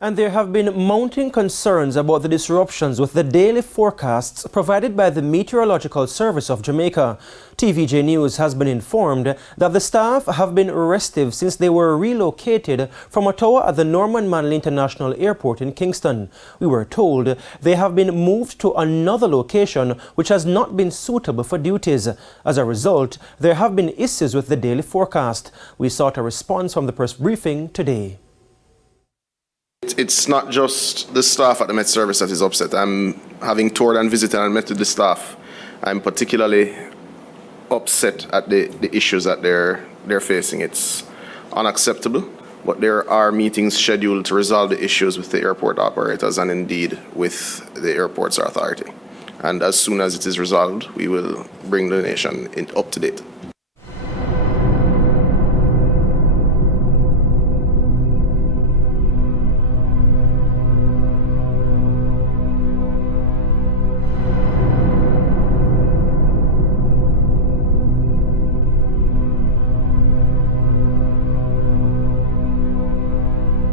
And there have been mounting concerns about the disruptions with the daily forecasts provided by the Meteorological Service of Jamaica. TVJ News has been informed that the staff have been restive since they were relocated from a tower at the Norman Manley International Airport in Kingston. We were told they have been moved to another location which has not been suitable for duties. As a result, there have been issues with the daily forecast. We sought a response from the press briefing today. It's not just the staff at the Met Service that is upset. I'm having toured and visited and met with the staff. I'm particularly upset at the issues that they're facing. It's unacceptable, but there are meetings scheduled to resolve the issues with the airport operators and indeed with the airport's authority. And as soon as it is resolved, we will bring the nation up to date.